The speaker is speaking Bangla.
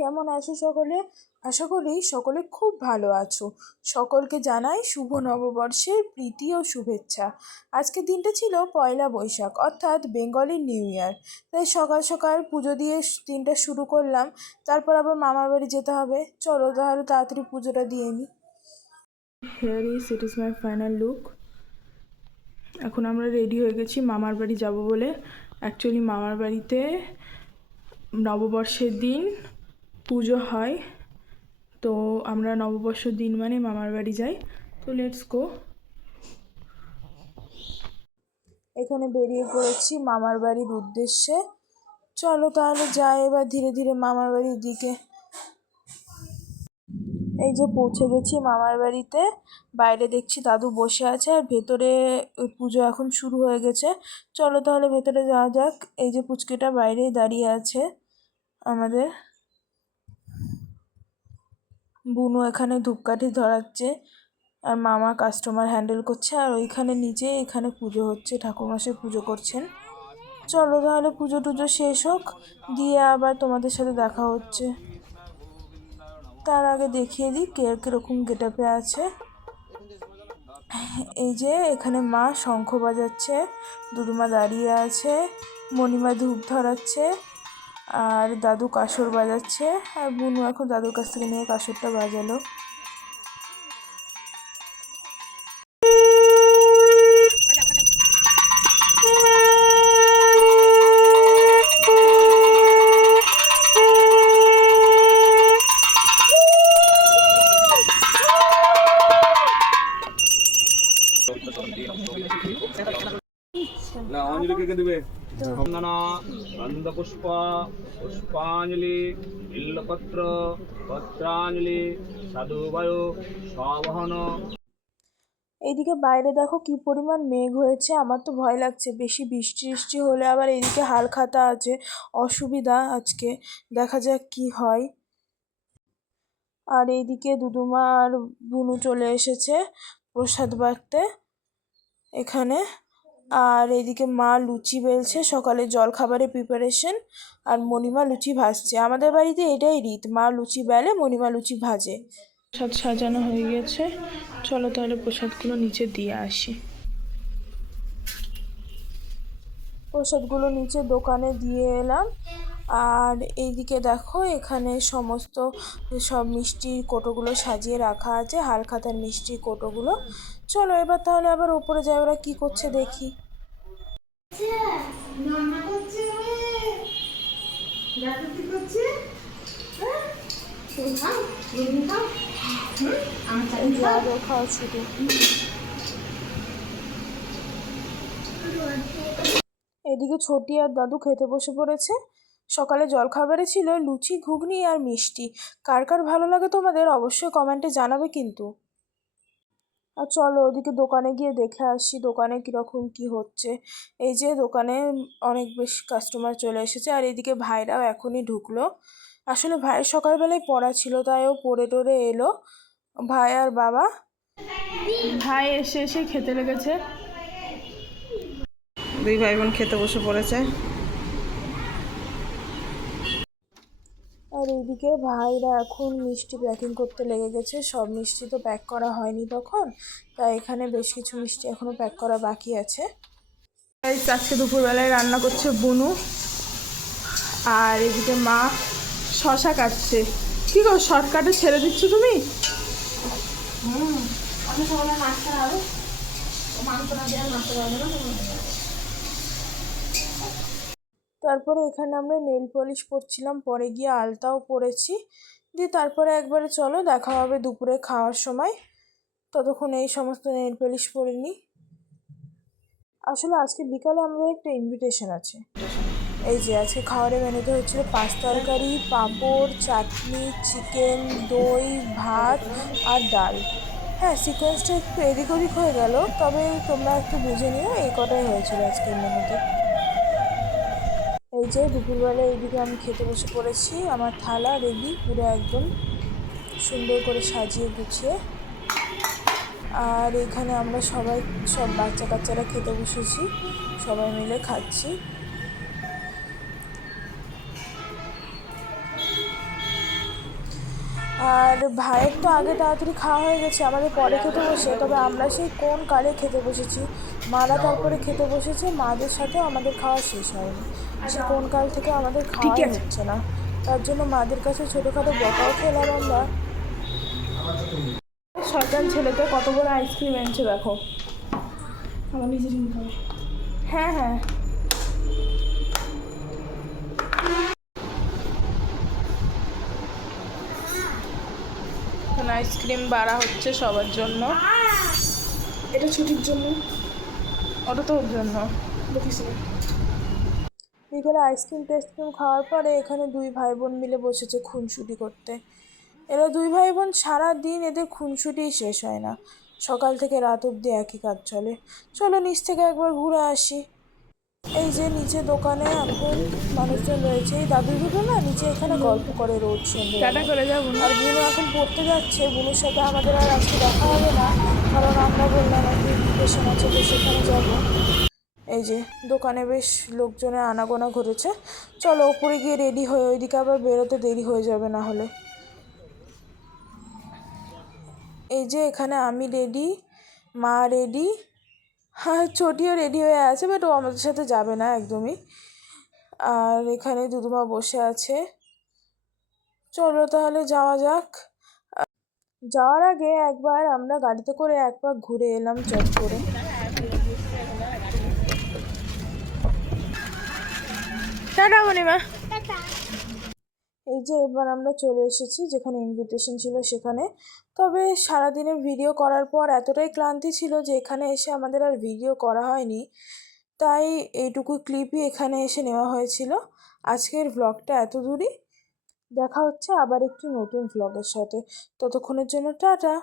কেমন আছো সকলে? আশা করি সকলে খুব ভালো আছো। সকলকে জানাই শুভ নববর্ষের প্রীতি ও শুভেচ্ছা। আজকের দিনটা ছিল পয়লা বৈশাখ, অর্থাৎ বেঙ্গলি নিউ ইয়ার। তাই সকাল সকাল পুজো দিয়ে দিনটা শুরু করলাম। তারপর আবার মামার বাড়ি যেতে হবে। চলো তাহলে তাড়াতাড়ি পুজোটা দিয়ে নিই। It is my final look. এখন আমরা রেডি হয়ে গেছি মামার বাড়ি যাব বলে। অ্যাকচুয়ালি মামার বাড়িতে নববর্ষের দিন পুজো হয়, তো আমরা নববর্ষের দিন মানে মামার বাড়ি যাই। তো লেটস গো। এখানে বেরিয়ে পড়েছি মামার বাড়ির উদ্দেশ্যে। চলো তাহলে যাই এবার ধীরে ধীরে মামার বাড়ির দিকে। এই যে পৌঁছে গেছি মামার বাড়িতে। বাইরে দেখছি দাদু বসে আছে, আর ভেতরে পুজো এখন শুরু হয়ে গেছে। চলো তাহলে ভেতরে যাওয়া যাক। এই যে পুচকিটা বাইরেই দাঁড়িয়ে আছে আমাদের। বুনু এখানে ধূপকাঠি ধরাচ্ছে, আর মামা কাস্টমার হ্যান্ডেল করছে। আর ওইখানে নিচে এখানে পুজো হচ্ছে, ঠাকুরমশাই পুজো করছেন। চলো তাহলে পুজো টুজো শেষ হোক, দিয়ে আবার তোমাদের সাথে দেখা হচ্ছে। তার আগে দেখিয়ে দিই কে কীরকম গেটআপে আছে। এই যে এখানে মা শঙ্খ বাজাচ্ছে, দুদুমা দাঁড়িয়ে আছে, মণিমা ধূপ ধরাচ্ছে, আর দাদু কাসর বাজাচ্ছে। আর বুনু এখন দাদুর কাছ থেকে নিয়ে কাসরটা বাজালো। না অঞ্জলি কে দেবে? গন্ধ পুষ্প, পুষ্পাঞ্জলি, বিল্লপত্র, পত্রাঞ্জলি, সাধুবায়ু, সবহন। এইদিকে বাইরে দেখো কি পরিমাণ মেঘ হয়েছে। আমার তো ভয় লাগছে, বেশি বৃষ্টি বৃষ্টি হলে আবার এইদিকে হালখাতা আছে, অসুবিধা আজকে। দেখা যাক কি হয়। আর এইদিকে দুদুমা আর বুনু চলে এসেছে প্রসাদ বাটতে এখানে। আর এদিকে মা লুচি বেলছে, সকালে জল খাবারের প্রিপারেশন। আর মণিমা লুচি ভাজছে। আমাদের বাড়িতে এটাই রীত, মা লুচি বেলে, মণিমা লুচি ভাজে। প্রসাদ সাজানো হয়ে গেছে। চলো তাহলে প্রসাদগুলো নিচে দিয়ে আসি। প্রসাদগুলো নিচে দোকানে দিয়ে এলাম। আর এইদিকে দেখো এখানে সমস্ত সব মিষ্টির কোটোগুলো সাজিয়ে রাখা আছে, হালখাতার মিষ্টির কোটোগুলো। চলো এবার তাহলে আবার ওপরে যাই, ওরা কি করছে দেখি। খাওয়া শুরু। এদিকে ছোটি আর দাদু খেতে বসে পড়েছে। সকালে জলখাবারে ছিল লুচি, ঘুগনি আর মিষ্টি। কার কার ভালো লাগে তোমাদের অবশ্যই কমেন্টে জানাবে কিন্তু। আর চলো ওদিকে দোকানে গিয়ে দেখে আসি দোকানে কীরকম কি হচ্ছে। এই যে দোকানে অনেক বেশি কাস্টমার চলে এসেছে। আর এদিকে ভাইরাও এখনই ঢুকলো। আসলে ভাইয়ের সকালবেলায় পড়া ছিল, তাই ও পড়ে টোরে এলো, ভাই আর বাবা। ভাই এসে এসে খেতে লেগেছে। দুই ভাই বোন খেতে বসে পড়েছে। আর এইদিকে ভাইরা এখন মিষ্টি প্যাকিং করতে লেগে গেছে। সব মিষ্টি তো প্যাক করা হয়নি তখন, তাই এখানে বেশ কিছু মিষ্টি এখনো প্যাক করা বাকি আছে। আজকে দুপুরবেলায় রান্না করছে বুনু। আর এদিকে মা শশা কাটছে। কি গো শর্টকাটে ছেড়ে দিচ্ছ তুমি? তারপরে এখানে আমরা নেল পলিশ পরছিলাম, পরে গিয়ে আলতাও পরেছি। দিয়ে তারপরে একবারে চলো দেখা হবে দুপুরে খাওয়ার সময়। ততক্ষণ এই সমস্ত নেল পলিশ পরে নিই। আসলে আজকে বিকালে আমাদের একটা ইনভিটেশন আছে। এই যে আজকে খাবারের মেনুতে হচ্ছিল পাঁচ তরকারি, পাঁপড়, চাটনি, চিকেন, দই, ভাত আর ডাল। হ্যাঁ, সিকোয়েন্সটা একটু এদিক ওদিক হয়ে গেল, তবে তোমরা একটু বুঝে নিও, এই কটাই হয়েছিল আজকের মেনুতে। এই যে দুপুরবেলা এইদিকে আমি খেতে বসে পড়েছি। আমার থালা রেডি পুরো একদম সুন্দর করে সাজিয়ে গুছিয়ে। আর এখানে আমরা সবাই সব বাচ্চা কাচ্চারা খেতে বসেছি, সবাই মিলে খাচ্ছি। আর ভাইয়ের তো আগে তাড়াতাড়ি খাওয়া হয়ে গেছে, আমাদের পরে খেতে বসে, তবে আমরা সেই কোন কালে খেতে বসেছি। মারা তারপরে খেতে বসেছে, মাদের সাথেও আমাদের খাওয়া শেষ হয়নি, সে কোন কাল থেকে আমাদের খাওয়াই হচ্ছে না। তার জন্য মাদের কাছে ছোটোখাটো বকাও খেলাম আমরা। শয়তান ছেলেতে কত বড় আইসক্রিম এনেছে দেখো। আমার নিজের ইনকাম। হ্যাঁ হ্যাঁ, এখন আইসক্রিম বাড়া হচ্ছে সবার জন্য। এটা ছুটির জন্য, ওটা তো ওর জন্য। বিকেলে আইসক্রিম টেস্টক্রিম খাওয়ার পরে এখানে দুই ভাই বোন মিলে বসেছে খুনসুটি করতে। এরা দুই ভাই বোন সারা দিন এদের খুনসুটিই শেষ হয় না, সকাল থেকে রাত অবধি একই কাজ চলে। চলো নিচ থেকে একবার ঘুরে আসি। এই যে নিচে দোকানে এখন মানুষজন রয়েছে, এই দাদু দুটো না নিচে এখানে গল্প করে রোজ সন্ধ্যে। আর বুনু এখন পড়তে যাচ্ছে, বুনুর সাথে আমাদের আর আজকে দেখা হবে না, কারণ আমরা বললাম একটা ইনভিটেশন আছে তো সেখানে যাবো। এই যে দোকানে বেশ লোকজনের আনাগোনা ঘটেছে। চলো ওপরে গিয়ে রেডি হয়ে, ওইদিকে আবার বেরোতে দেরি হয়ে যাবে না হলে। এই যে এখানে আমি রেডি, মা রেডি, হ্যাঁ ছোটিও রেডি হয়ে আছে, বাট ও আমাদের সাথে যাবে না একদমই। আর এখানে দুদুমা বসে আছে। চলো তাহলে যাওয়া যাক। যাওয়ার আগে একবার আমরা গাড়িতে করে এক পাক ঘুরে এলাম চট করে। টাটা মণিমা। এই যে এবার আমরা চলে এসেছি যেখানে ইনভিটেশন ছিল সেখানে। তবে সারাদিনের ভিডিও করার পর এতটাই ক্লান্তি ছিল যে এখানে এসে আমাদের আর ভিডিও করা হয়নি, তাই এইটুকু ক্লিপই এখানে এসে নেওয়া হয়েছিল। আজকের ব্লগটা এত দূরই, দেখা হচ্ছে আবার একটি নতুন ব্লগের সাথে। ততক্ষণের জন্য টাটা।